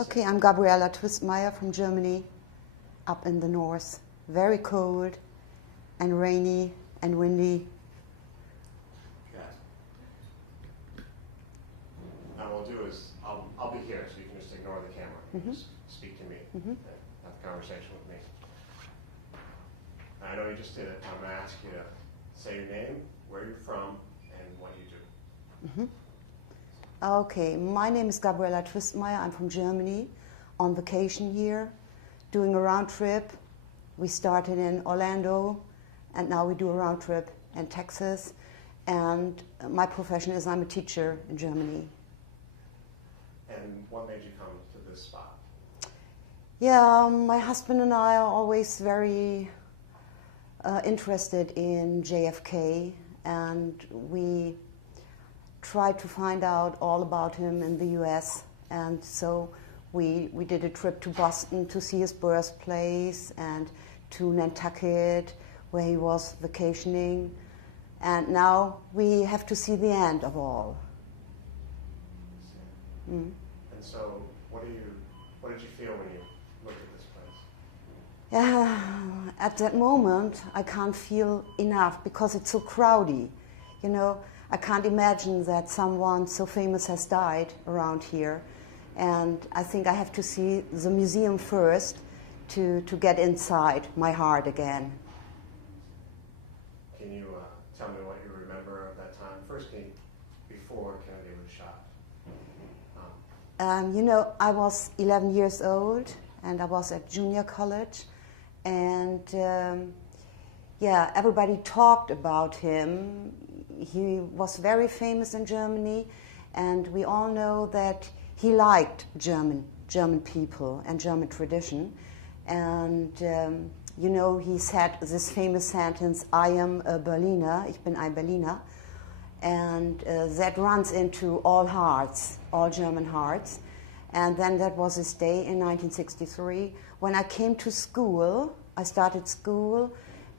Okay, I'm Gabriela Twiestmeyer from Germany, up in the north. Very cold and rainy and windy. Okay. Now what we'll do is, I'll be here, so you can just ignore the camera. Mm-hmm. Just speak to me, Mm-hmm. have a conversation with me. I know you just did it. I'm going to ask you to say your name, where you're from, and what you do. Mm-hmm. Okay, my name is Gabriela Twiestmeyer. I'm from Germany, on vacation here, doing a round trip. We started in Orlando, and now we do a round trip in Texas. And my profession is I'm a teacher in Germany. And what made you come to this spot? Yeah, my husband and I are always very interested in JFK, and we tried to find out all about him in the US, and so we did a trip to Boston to see his birthplace and to Nantucket where he was vacationing, and now we have to see the end of all. Mm. And so what did you feel when you looked at this place? Yeah, at that moment I can't feel enough because it's so crowded, you know. I can't imagine that someone so famous has died around here, and I think I have to see the museum first to get inside my heart again. Can you tell me what you remember of that time? First, before Kennedy was shot. You know, I was 11 years old, and I was at junior college, and yeah, everybody talked about him. He was very famous in Germany, and we all know that he liked German people and German tradition. And you know, he said this famous sentence, "I am a Berliner, ich bin ein Berliner," and that runs into all hearts, all German hearts. And then that was his day in 1963 when I came to school. I started school,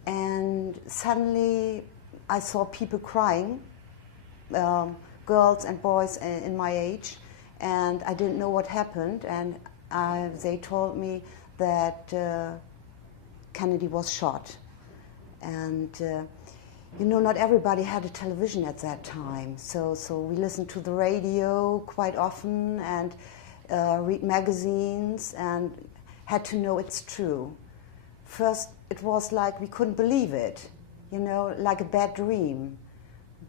and suddenly I saw people crying, girls and boys in my age, and I didn't know what happened, and they told me that Kennedy was shot. And you know, not everybody had a television at that time, so we listened to the radio quite often and read magazines and had to know it's true. First, it was like we couldn't believe it. You know, like a bad dream,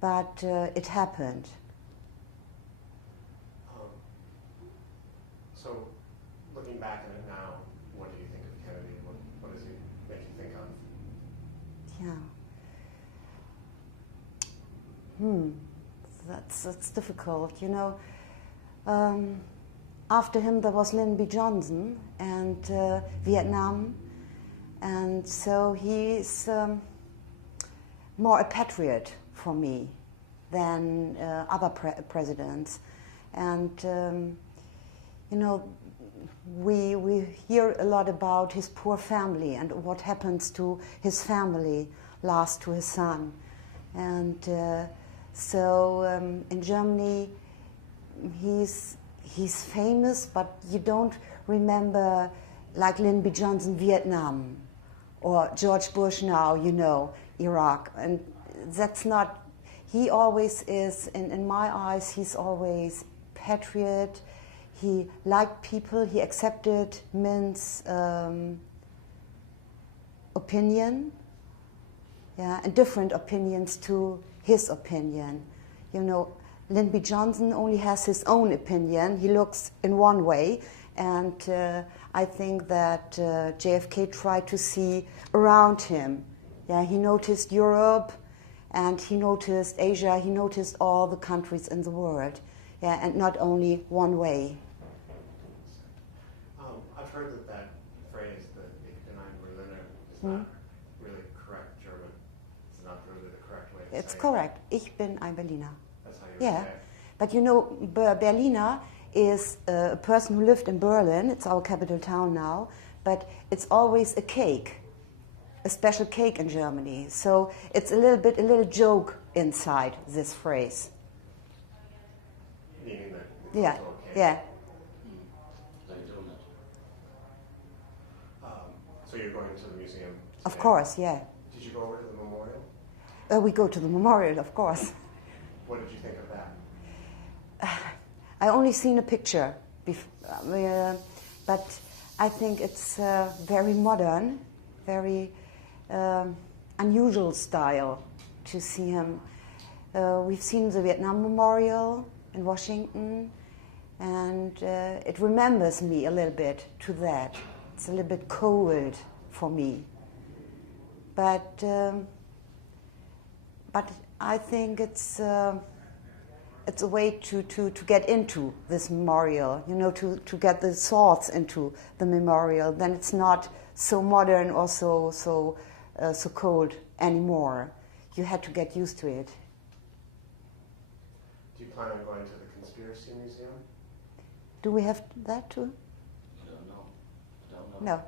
but it happened. So, looking back at it now, what do you think of Kennedy? What does he make you think of? Yeah. That's difficult. You know, after him there was Lyndon B. Johnson and Vietnam, and so he's more a patriot for me than other presidents. And you know, we hear a lot about his poor family and what happens to his family last to his son. And so in Germany he's famous, but you don't remember like Lyndon B. Johnson, Vietnam, or George Bush now, you know, Iraq. And that's not, he always is, in my eyes, he's always patriot. He liked people, he accepted men's opinion, yeah, and different opinions to his opinion. You know, Lyndon B. Johnson only has his own opinion. He looks in one way, and I think that JFK tried to see around him. Yeah, he noticed Europe, and he noticed Asia. He noticed all the countries in the world, yeah, and not only one way. I've heard that phrase, that "Ich bin ein Berliner," is not really correct German. It's not really the correct way to say it. It's correct. Ich bin ein Berliner. That's how you Yeah, say it. but you know, Berliner is a person who lived in Berlin. It's our capital town now, but it's always a cake, a special cake in Germany. So it's a little joke inside this phrase. Meaning that Yeah, cultural cake. yeah. Thank you. So you're going to the museum today? Of course, yeah. Did you go over to the memorial? We go to the memorial, of course. What did you think of that? I only seen a picture, but I think it's very modern, very unusual style to see him. We've seen the Vietnam Memorial in Washington, and it remembers me a little bit to that. It's a little bit cold for me, but I think it's a way to get into this memorial, you know, to get the thoughts into the memorial. Then it's not so modern or so cold anymore. You had to get used to it. Do you plan on going to the Conspiracy Museum? Do we have that too? No. No.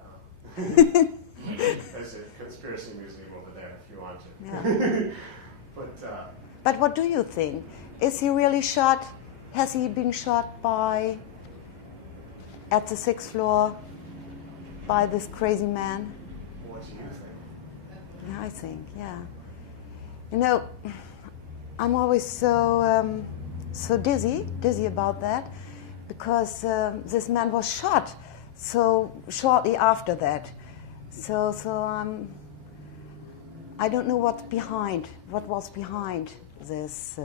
There's a Conspiracy Museum over there if you want to. Yeah. But what do you think? Is he really shot? Has he been shot at the 6th floor by this crazy man? What do you think? Yeah, I think, yeah. You know, I'm always so dizzy about that, because this man was shot so shortly after that. So I don't know what was behind this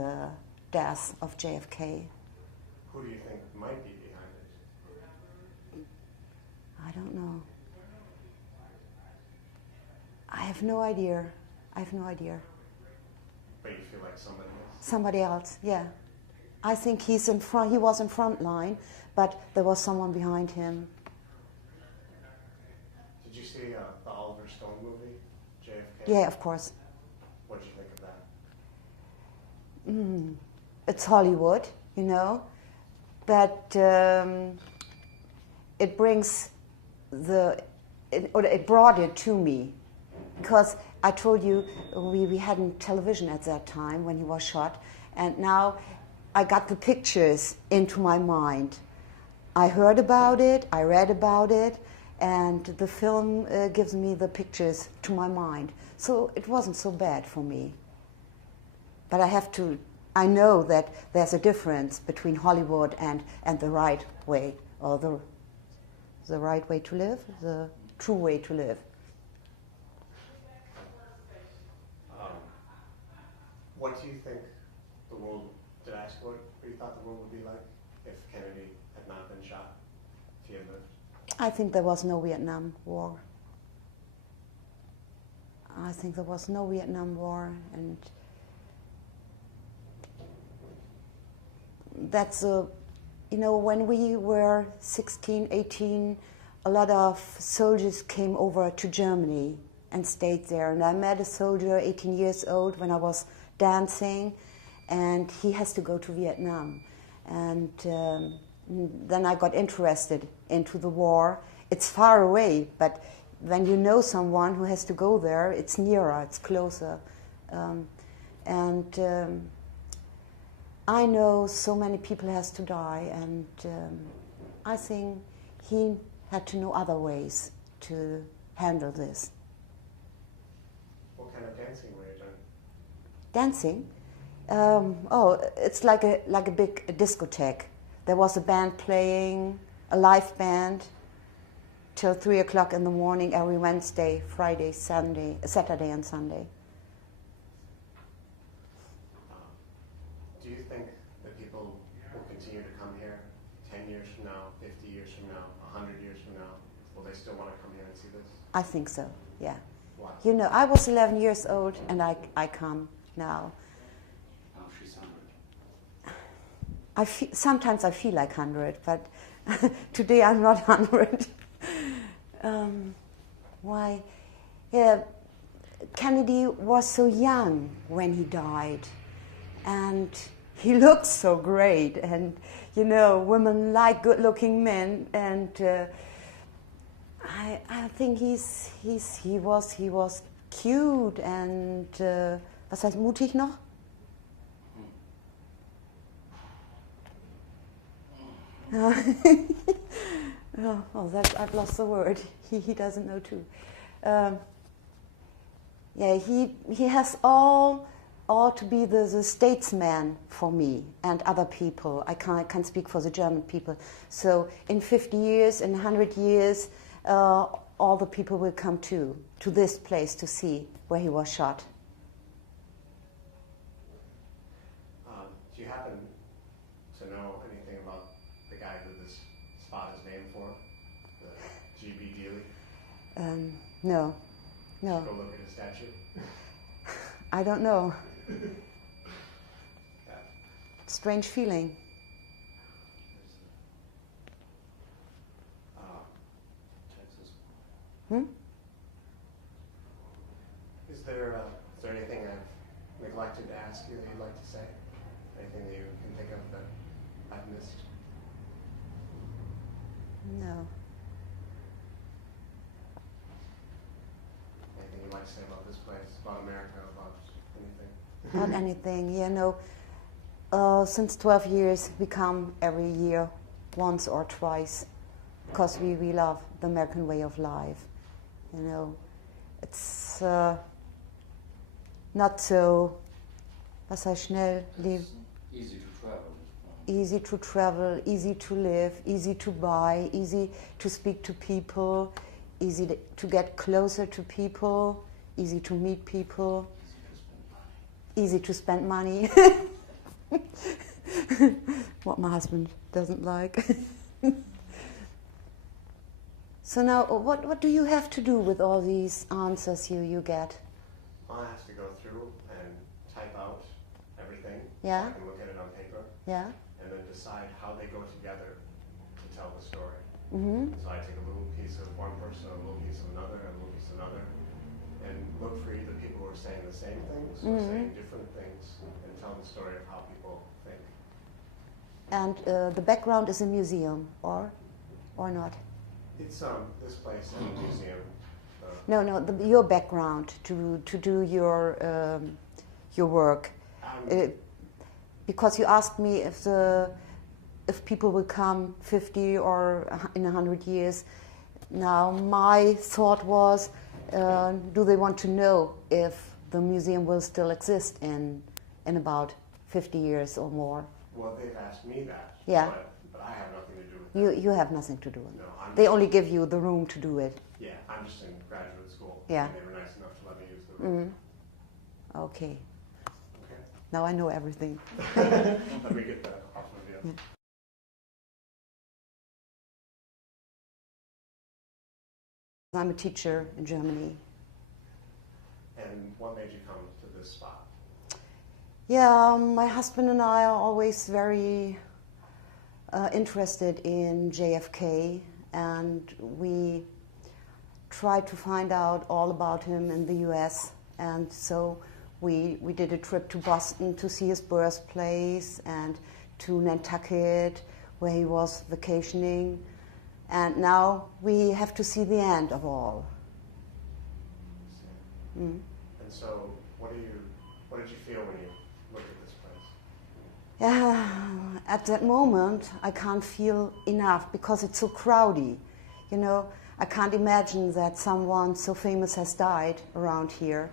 death of JFK. Who do you think might be behind it? I don't know. I have no idea. But you feel like somebody else? Somebody else, yeah. I think he was in front line, but there was someone behind him. Did you see the Oliver Stone movie, JFK? Yeah, of course. What did you think of that? It's Hollywood, you know, but it brought it to me, because I told you we hadn't television at that time when he was shot, and now I got the pictures into my mind. I heard about it, I read about it, and the film gives me the pictures to my mind. So it wasn't so bad for me. But I know that there's a difference between Hollywood and the right way, or the right way to live, the true way to live. What do you think the world, did I ask what you thought the world would be like if Kennedy had not been shot, if he had lived? I think there was no Vietnam War. I think there was no Vietnam War, and that's when we were 16, 18, a lot of soldiers came over to Germany and stayed there. And I met a soldier, 18 years old, when I was dancing, and he has to go to Vietnam. And then I got interested into the war. It's far away, but when you know someone who has to go there, it's nearer, it's closer. I know so many people has to die, and I think he had to know other ways to handle this. What kind of dancing were you doing? Dancing? It's like a big discotheque. There was a band playing, a live band, till 3 o'clock in the morning every Wednesday, Friday, Saturday and Sunday. Do you think that people will continue to come here 10 years from now, 50 years from now, 100 years from now? Will they still want to come here and see this? I think so, yeah. Why? You know, I was 11 years old and I come now. Oh, she's 100. Sometimes I feel like 100, but today I'm not 100. Why? Yeah, Kennedy was so young when he died, and he looked so great. And you know, women like good-looking men, and I think he was cute and was heißt mutig noch? Oh, that I've lost the word. He doesn't know too. Yeah, he has all to be the statesman for me and other people. I can't speak for the German people. So in 50 years, in 100 years, all the people will come to this place to see where he was shot. Do you happen to know anything about the guy who this spot is named for, the G.B. Dealey? No. Go look at his statue. I don't know. Yeah. Strange feeling. Texas. Hmm? Is there anything I've neglected to ask you that you'd like to say? Anything that you can think of that I've missed? No. Anything you'd like to say about this place, about America, about anything? Not anything, you know. Since 12 years, we come every year, once or twice, because we love the American way of life. You know, it's not so, was heißt schnell leben? Easy to travel. Easy to travel, easy to live, easy to buy, easy to speak to people, easy to get closer to people, easy to meet people, easy to spend money. What my husband doesn't like. So now, what do you have to do with all these answers you get? I have to go through and type out everything. Yeah. So I can look at it on paper. Yeah. And then decide how they go together to tell the story. Mm-hmm. So I take a little piece of one person, a little piece of another, and a little piece of another, and look for either people who are saying the same things or saying different things, and tell the story of how people think. And the background is a museum, or not? It's this place and a museum. No, your background to do your work. Because you asked me if people will come 50 or in 100 years. Now my thought was, do they want to know if the museum will still exist in about 50 years or more? Well, they've asked me that. Yeah. But I have nothing to do with that. You have nothing to do with it. No, They only give you the room to do it. Yeah, I'm just in graduate school. Yeah. And they were nice enough to let me use the room. Okay. Okay. Now I know everything. Let me get that off of you. I'm a teacher in Germany. And what made you come to this spot? Yeah, my husband and I are always very interested in JFK, and we tried to find out all about him in the US. And so we did a trip to Boston to see his birthplace, and to Nantucket, where he was vacationing. And now we have to see the end of all. And so, what did you feel when you looked at this place? Yeah, at that moment, I can't feel enough because it's so crowded. You know, I can't imagine that someone so famous has died around here.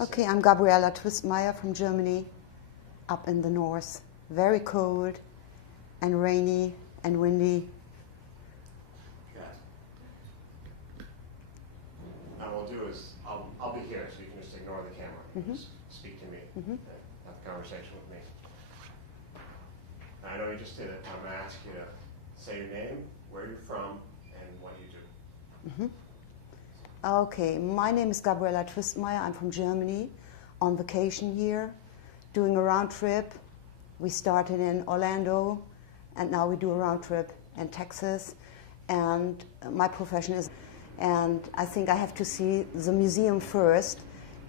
Okay, I'm Gabriela Twiestmeyer from Germany, up in the north. Very cold and rainy and windy. What we'll do is, I'll be here, so you can just ignore the camera. Mm-hmm. Just speak to me and have a conversation with me. I know you just did it. I'm going to ask you to say your name, where you're from, and what you do. Okay, my name is Gabriela Twiestmeyer. I'm from Germany, on vacation here, doing a round trip. We started in Orlando, and now we do a round trip in Texas. And my profession is, and I think I have to see the museum first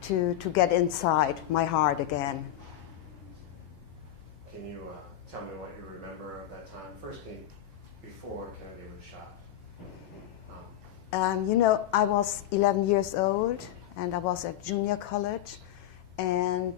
to get inside my heart again. Can you tell me what you remember of that time? First, before Kennedy was shot. You know, I was 11 years old, and I was at junior college, and